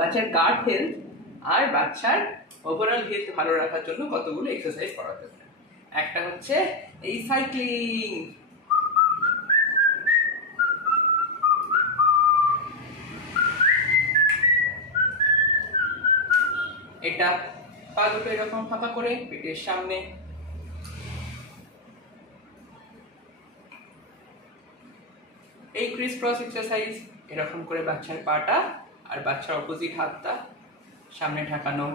বাচ্চার গাট হেলথ আর বাচ্চার overall health ভালো রাখার জন্য কতগুলো এক্সারসাইজ করাতে পারে। একটা হচ্ছে এই সাইক্লিং, এটা পা দুটো এরকম ফাঁকা করে পেটের সামনে, এই ক্রিস ক্রস এক্সারসাইজ এরকম করে বাচ্চার পাটা আর বাচ্চার অপোজিট হাতটা সামনে ঠাকানো,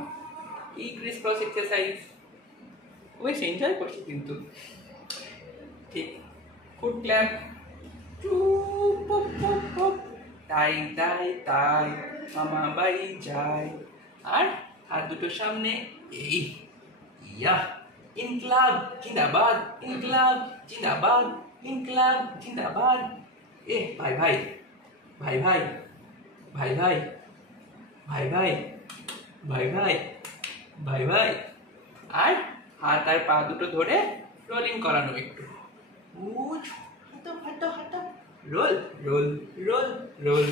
এই ক্রিস ক্রস এক্সারসাইজ বেশ এনজয় করছি কিন্তু। ঠিক, ফুট ক্ল্যাপ, তাই তাই তাই মামা বাড়ি যায়, আর হাত দুটো সামনে, এই ইয়া ইনকলাব জিন্দাবাদ, ইনকলাব জিন্দাবাদ, ইনকলাব জিন্দাবাদ। এ ভাই ভাই ভাই ভাই ভাই ভাই ভাই ভাই ভাই ভাই ভাই ভাই, আর হাত আর পা দুটো ধরে রোলিং করানো একটু, হাঁটো হাঁটো হাঁটো, roll roll roll roll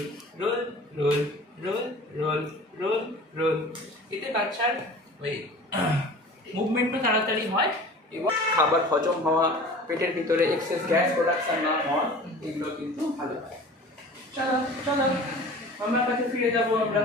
roll roll roll roll roll roll. এতে বাচ্চার ওই মুভমেন্টও তাড়াতাড়ি হয় এবং খাবার হজম হওয়া, পেটের ভিতরে এক্সেস গ্যাস প্রোডাকশন না হওয়া, এগুলো কিন্তু ভালো হয়। চলো চলো আমার কাছে ফিরে যাবো আমরা।